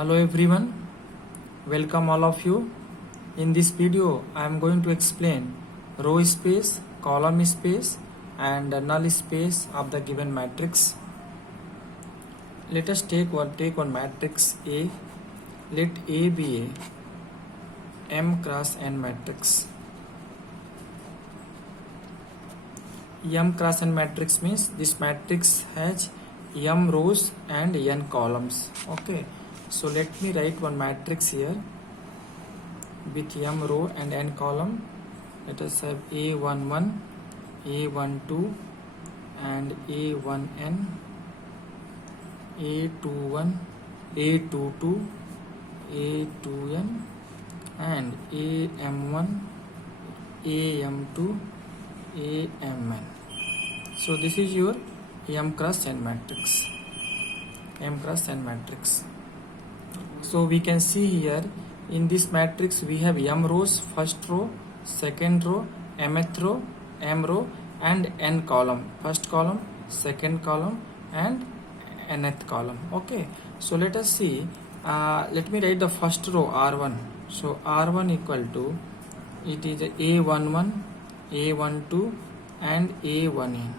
Hello everyone, welcome all of you. In this video I am going to explain row space, column space and null space of the given matrix. Let us take one matrix A. Let A be a m cross n matrix. M cross n matrix means this matrix has m rows and n columns. Okay, so let me write one matrix here with m row and n column. Let us have A11, A12 and A1n, A21, A22, A2n and AM1, AM2, AMN. So this is your m cross n matrix. M cross n matrix. So we can see here in this matrix we have m rows, first row, second row, mth row, m row and n column. First column, second column and nth column. Okay, so let us see. Let me write the first row R1. So R1 equal to, it is A11, A12 and A1n.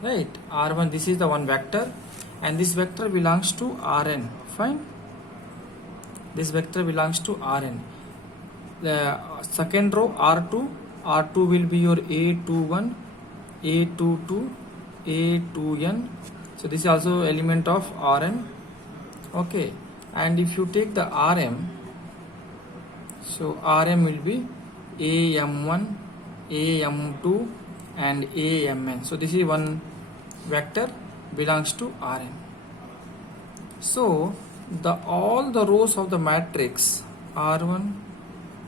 Right, R1, this is the one vector and this vector belongs to Rn. Fine, this vector belongs to Rn. The second row R2, R2 will be your A21, A22, A2n. So this is also element of Rn. Okay, and if you take the Rm, so Rm will be AM1, AM2 and AMN. So this is one vector belongs to Rn. So all the rows of the matrix R1,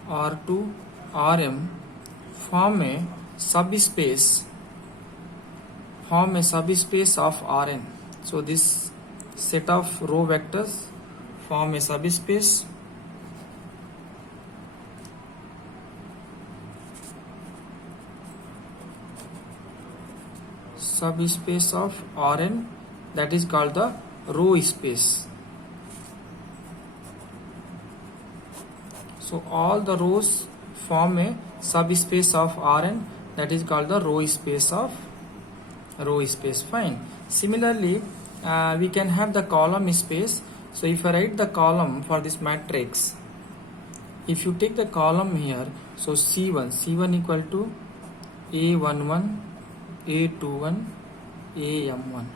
R2, Rm form a subspace of Rn. So this set of row vectors form a subspace of Rn, that is called the row space. So all the rows form a subspace of Rn, that is called the row space. Fine. Similarly, we can have the column space. So if I write the column for this matrix, if you take the column here, so C1 equal to A11, A21, AM1.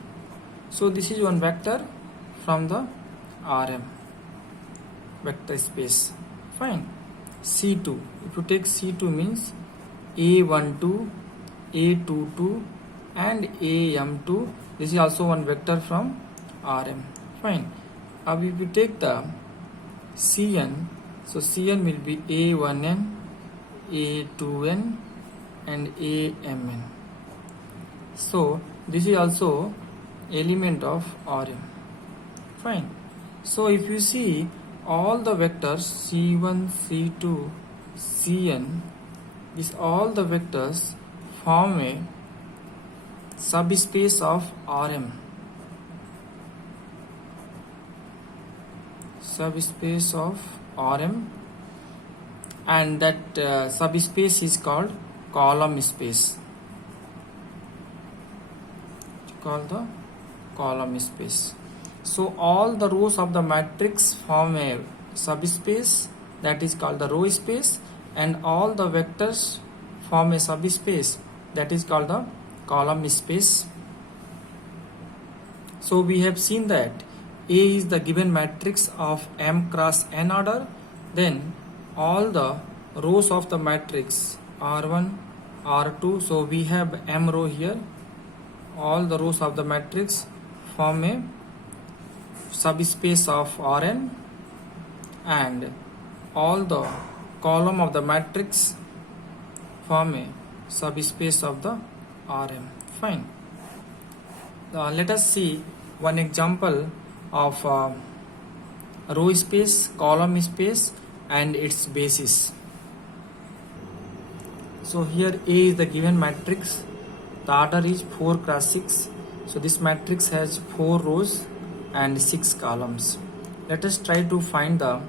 So this is one vector from the Rm vector space. Fine. C2, if you take C2 means A12, A22 and AM2. This is also one vector from Rm. Fine. Now if you take the Cn, so Cn will be A1n, A2n and AMN. So this is also element of Rm. Fine. So if you see all the vectors C1, C2, Cn, this all the vectors form a subspace of Rm. Subspace of Rm, and that subspace is called column space. Called the column space. So all the rows of the matrix form a subspace, that is called the row space, and all the vectors form a subspace, that is called the column space. So we have seen that A is the given matrix of m cross n order, then all the rows of the matrix R1, R2, so we have m row here, all the rows of the matrix form a subspace of Rn, and all the column of the matrix form a subspace of the Rm. Fine. Let us see one example of row space, column space and its basis. So here A is the given matrix. The order is 4 cross 6. So this matrix has 4 rows and 6 columns. let us try to find the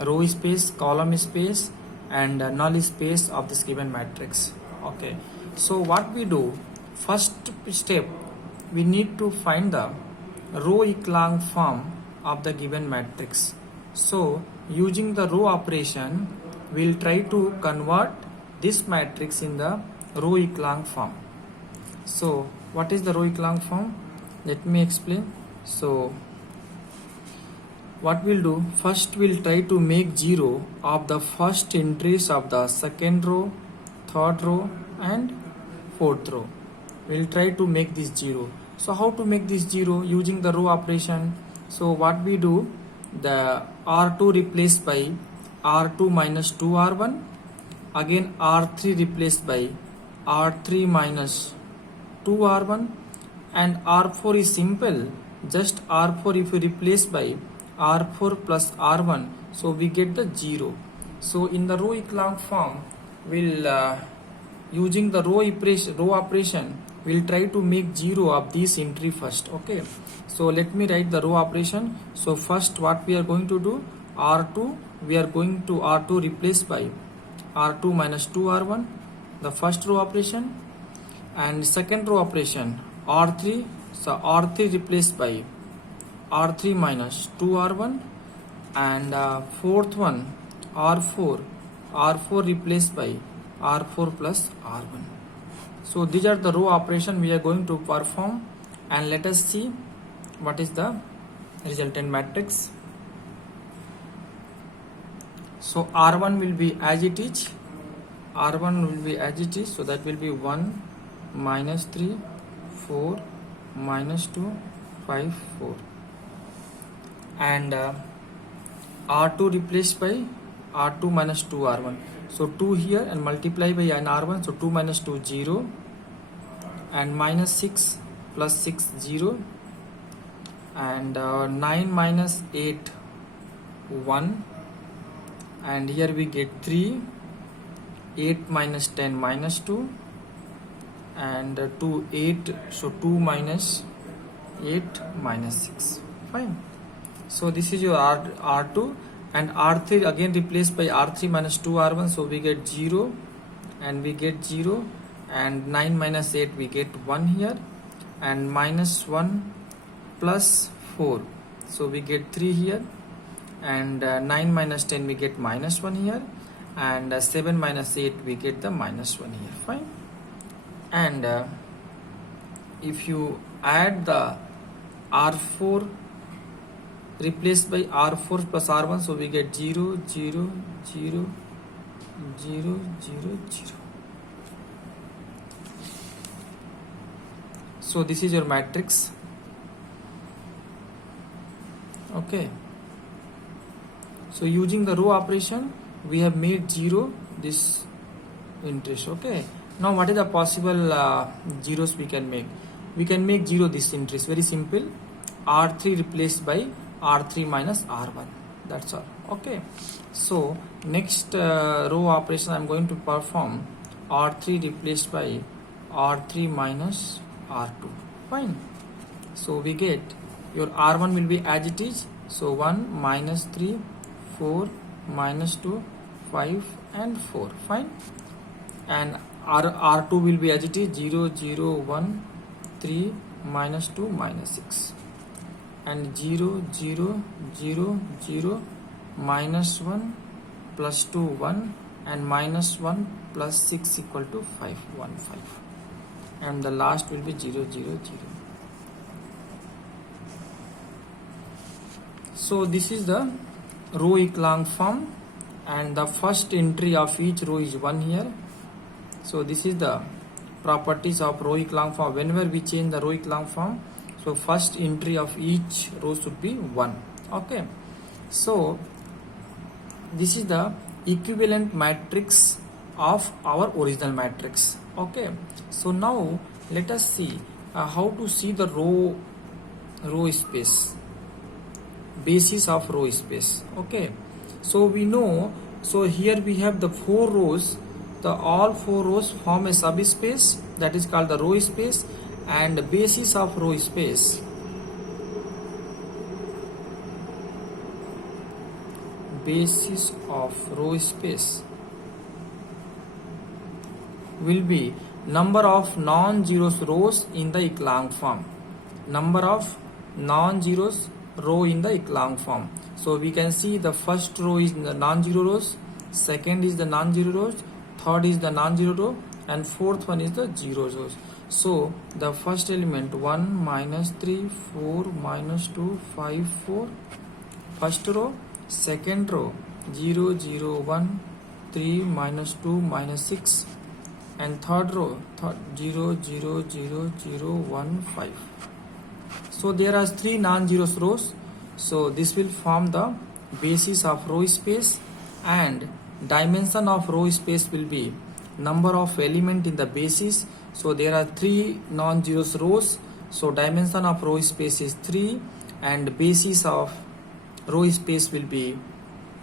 row space, column space, and null space of this given matrix. Okay, so what we do, first step, we need to find the row echelon form of the given matrix. So using the row operation, we'll try to convert this matrix in the row echelon form. So what is the row echelon form? Let me explain. So what we'll do, first we'll try to make 0 of the first entries of the second row, third row, and fourth row. We'll try to make this 0. So how to make this 0? Using the row operation. So what we do, the R2 replaced by R2 minus 2R1, again R3 replaced by R3 minus 2R1, and R4 is simple, just R4 if we replace by R4 plus R1, so we get the 0. So in the row echelon form, we'll using the row operation, we'll try to make 0 of this entry first. Okay, so let me write the row operation. So first what we are going to do, R2, we are going to R2 replace by R2 minus 2R1, the first row operation, and second row operation R3, so R3 replaced by R3 minus 2R1, and fourth one R4 replaced by R4 plus R1. So these are the row operation we are going to perform, and let us see what is the resultant matrix. So R1 will be as it is, so that will be 1 minus 3 4 minus 2 5 4, and R2 replaced by R2 minus 2R1, so 2 here and multiply by an R1, so 2 minus 2 0, and minus 6 plus 6 0, and 9 minus 8 1, and here we get 3, 8 minus 10 minus 2, and 2 8, so 2 minus 8 minus 6. Fine. So this is your R2, and R3 again replaced by R3 minus 2R1, so we get 0 and we get 0, and 9 minus 8 we get 1 here, and minus 1 plus 4, so we get 3 here, and 9 minus 10 we get minus 1 here, and 7 minus 8 we get the minus 1 here. Fine. And if you add the R4 replaced by R4 plus R1, so we get 0 0 0 0 0 0. So this is your matrix. Okay, so using the row operation, we have made 0 this entries. Okay, now what is the possible zeros we can make? We can make 0 this entries, very simple. R3 replaced by R3 minus R1, that's all. Okay, so next row operation I'm going to perform R3 replaced by R3 minus R2. Fine. So we get your R1 will be as it is, so 1 minus 3 4 minus 2 5 and 4. Fine. And R2 will be as it is, 0 0 1 3 minus 2 minus 6, and 0 0 0 0 minus 1 plus 2 1, and minus 1 plus 6 equal to 5 1 5, and the last will be 0 0 0. So this is the row echelon form, and the first entry of each row is 1 here. So this is the properties of row echelon form. Whenever we change the row echelon form, so first entry of each row should be 1. Okay, so this is the equivalent matrix of our original matrix. Okay, so now let us see how to see the row space, basis of row space. Okay, so we know, so here we have the 4 rows, the all 4 rows form a subspace, that is called the row space, and the basis of row space basis of row space will be number of non-zeros rows in the echelon form. Number of non-zeros row in the echelon form. So we can see the first row is the non-zero rows, second is the non-zero rows, third is the non-zero row, and fourth one is the zero rows. So the first element 1 minus 3 4 minus 2 5 4, first row, second row 0 0 1 3 minus 2 minus 6, and third row 0 0 0 0 1 5. So there are three non-zeros rows. So this will form the basis of row space, and dimension of row space will be number of element in the basis. So there are three non-zeros rows. So dimension of row space is 3, and basis of row space will be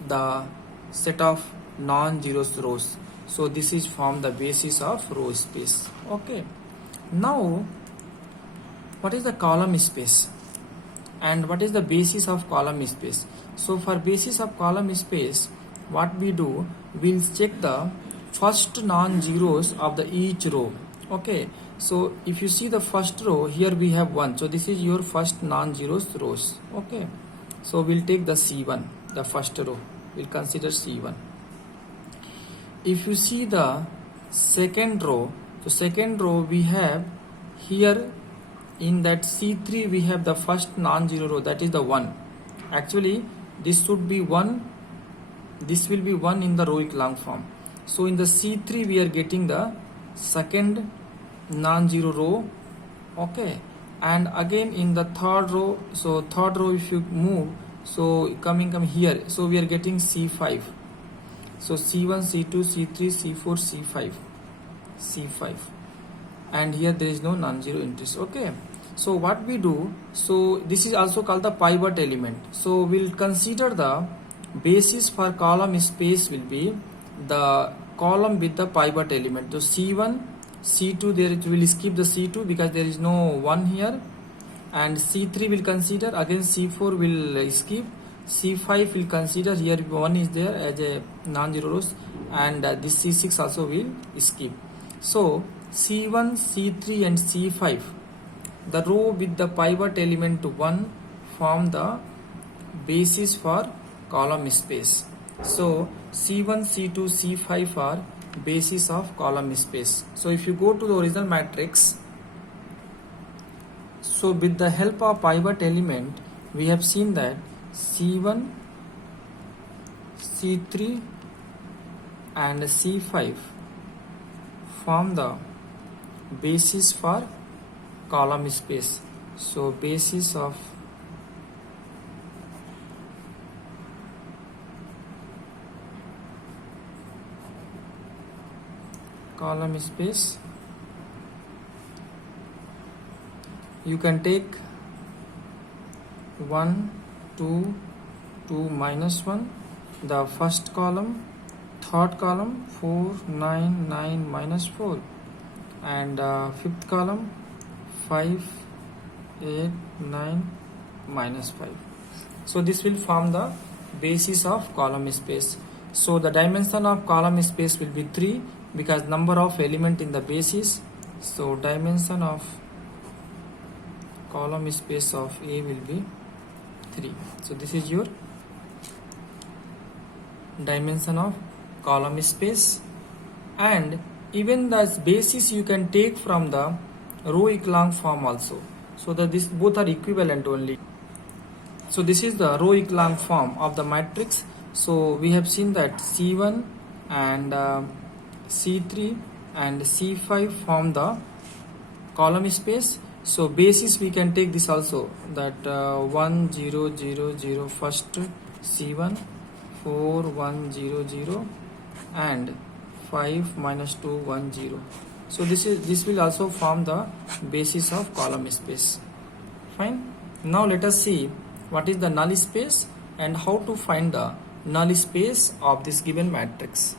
the set of non-zeros rows. So this is form the basis of row space. Okay. Now what is the column space and what is the basis of column space? So for basis of column space, what we do, we'll check the first non-zeros of the each row. Okay, so if you see the first row, here we have 1, so this is your first non-zeros rows. Okay, so we'll take the C1, the first row, we'll consider C1. If you see the second row, so second row we have here in that C3 we have the first non-zero row, that is the 1. Actually this should be 1, this will be 1 in the row echelon form. So in the C3 we are getting the second non-zero row. Okay, and again in the third row, so third row if you move, so come here, so we are getting C5. So C1 C2 C3 C4 C5, and here there is no non-zero entries. Okay, so what we do, so this is also called the pivot element. So we'll consider the basis for column space will be the column with the pivot element. So C1 C2, there it will skip the C2 because there is no 1 here, and C3 will consider, again C4 will skip, C5 will consider, here 1 is there as a non-zero rows, and this C6 also will skip. So C1 C3 and C5, the row with the pivot element 1 form the basis for column space. So C1 C2 C5 are basis of column space. So if you go to the original matrix, so with the help of pivot element we have seen that C1 C3 and C5 form the basis for column space. So basis of column space, you can take 1 2 2 minus 1, the first column, third column 4 9 9 minus 4, and fifth column 5 8 9 minus 5. So this will form the basis of column space. So the dimension of column space will be 3 because number of element in the basis. So dimension of column space of A will be 3. So this is your dimension of column space, and even the basis you can take from the row echelon form also. So that this both are equivalent only. So this is the row echelon form of the matrix. So we have seen that C1 and C3 and C5 form the column space. So basis we can take this also, that 1 0 0 0 first C1, 4 1 0 0, and 5 minus 2 1 0. So this will also form the basis of column space. Fine. Now let us see what is the null space and how to find the null space of this given matrix.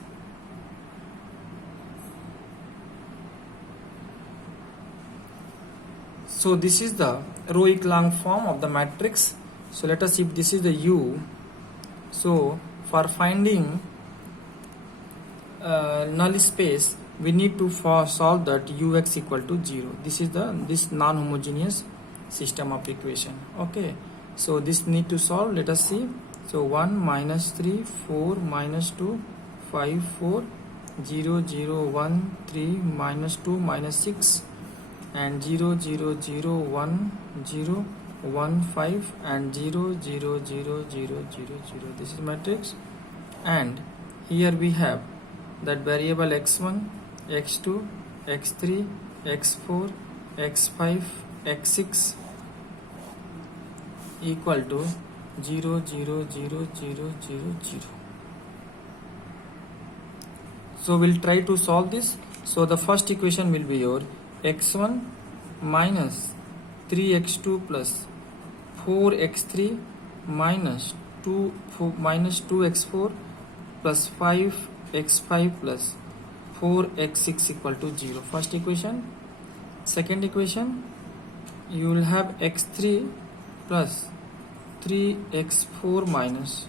So this is the row echelon form of the matrix. So let us see if this is the U. So for finding null space, we need to solve that ux equal to 0. This is this non-homogeneous system of equation. Okay, so this need to solve. Let us see. So 1 minus 3 4 minus 2 5 4 0 0 1 3 minus 2 minus 6 and 0 0 0 1 0 1 5 and 0 0 0 0 0 0. This is matrix, and here we have that variable x1, x2, x3, x4, x5, x6 equal to 0 0 0 0 0 0. So we'll try to solve this. So the first equation will be your x1 minus 3x2 plus 4x3 minus 2x4 plus 5x5 plus 4x6 equal to 0. First equation. Second equation, you will have x3 plus 3x4 minus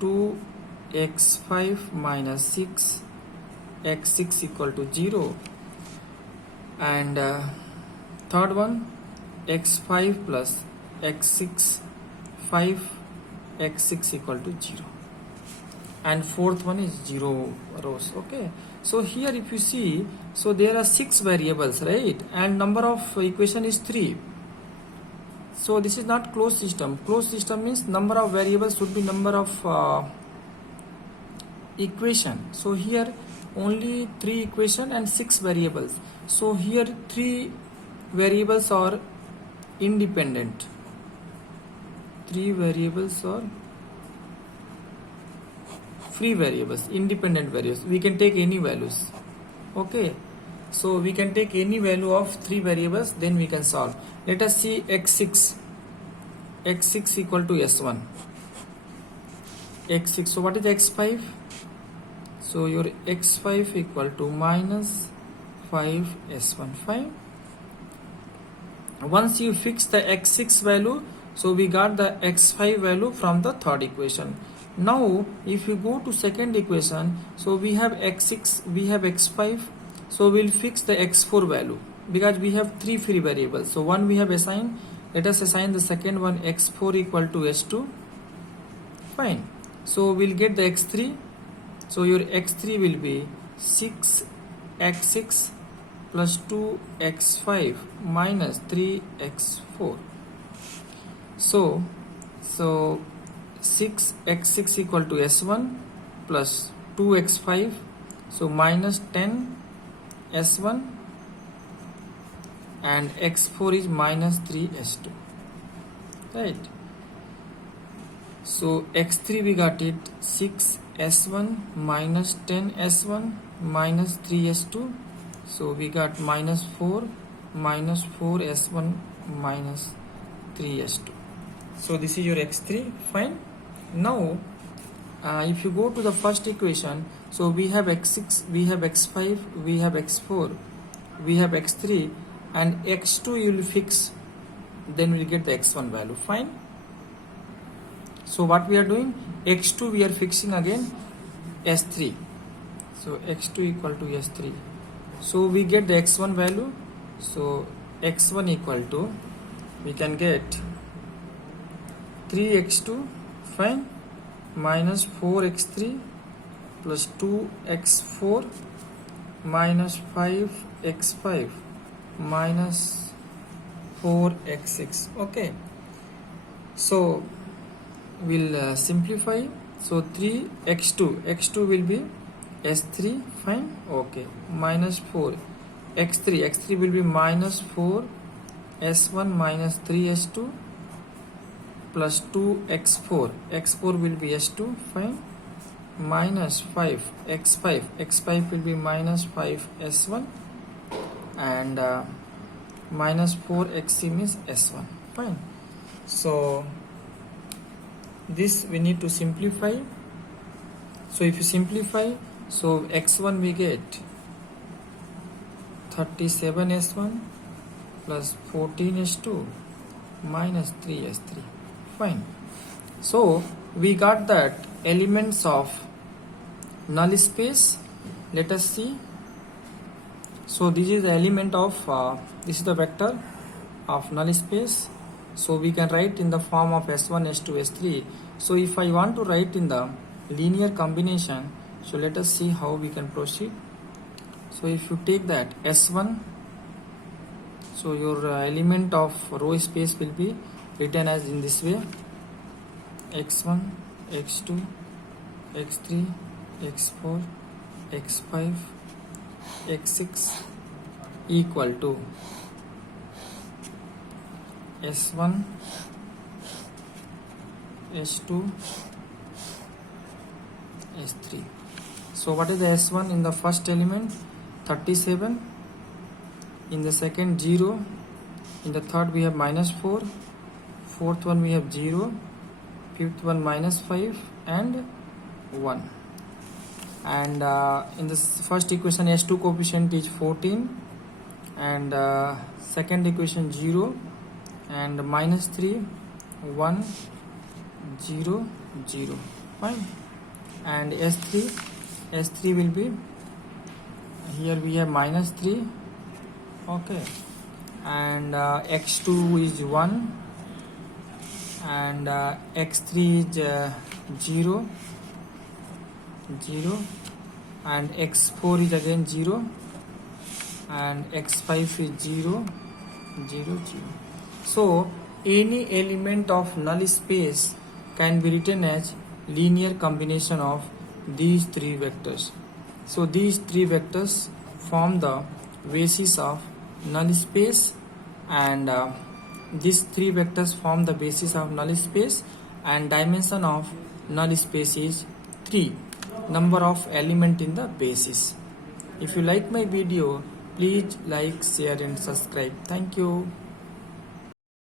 2x5 minus 6x6 equal to 0. And third one, x5 plus x6 5x6 equal to 0. And fourth one is 0 rows. Okay, so here if you see, so there are 6 variables, right, and number of equation is 3. So this is not closed system. Closed system means number of variables should be number of equation. So here only 3 equation and 6 variables. So here 3 variables are independent. 3 variables are free variables, independent variables. We can take any values. Okay, so we can take any value of 3 variables, then we can solve. Let us see x6. x6 equal to s1. x6. So what is x5? So your x5 equal to minus 5 s1. Fine. Once you fix the x6 value, so we got the x5 value from the third equation. Now if you go to second equation, so we have x6, we have x5, so we'll fix the x4 value because we have 3 free variables. So one we have assigned, let us assign the second one x4 equal to s2. Fine. So we'll get the x3. So your x3 will be 6x6 plus 2x5 minus 3x4. So 6x6 equal to s1 plus 2x5, so minus 10 s1, and x4 is minus 3 s2, right? So x3 we got it 6 s1 minus 10 s1 minus 3 s2, so we got minus 4 s1 minus 3 s2. So this is your x3. Fine. Now if you go to the first equation, so we have x6, we have x5, we have x4, we have x3, and x2 you will fix, then we will get the x1 value. Fine. So what we are doing, x2 we are fixing again s3. So x2 equal to s3. So we get the x1 value. So x1 equal to, we can get 3x2, fine, minus 4x3 plus 2x4 minus 5x5 minus 4x6. Okay, so we'll simplify. So 3x2 will be s3. Fine. Okay, minus 4 x3 will be minus 4 s1 minus 3 s2 plus 2x4 will be s2. Fine. Minus 5 x5 will be minus 5 s1, and minus 4 xc means s1. Fine. So this we need to simplify. So if you simplify, so x1 we get 37 s1 plus 14 s2 minus 3 s3. Fine. So we got that elements of null space. Let us see. So this is the element of this is the vector of null space. So we can write in the form of S1, S2, S3. So if I want to write in the linear combination, so let us see how we can proceed. So if you take that S1, so your element of row space will be written as in this way: x1, x2, x3, x4, x5, x6 equal to S1, S2, S3. So what is the S1 in the first element? 37. In the second, 0. In the third we have -4. Fourth one we have 0. Fifth one -5 and 1. And in the first equation, S2 coefficient is 14, and second equation 0, and -3, 1, 0, 0. Fine. And S3 will be, here we have -3. Okay. And x2 is 1, and x3 is 0, 0, and x4 is again 0, and x5 is 0, 0, 0. So any element of null space can be written as linear combination of these three vectors. So these three vectors form the basis of null space, and these three vectors form the basis of null space, and dimension of null space is 3, number of element in the basis. If you like my video, please like, share and subscribe. Thank you.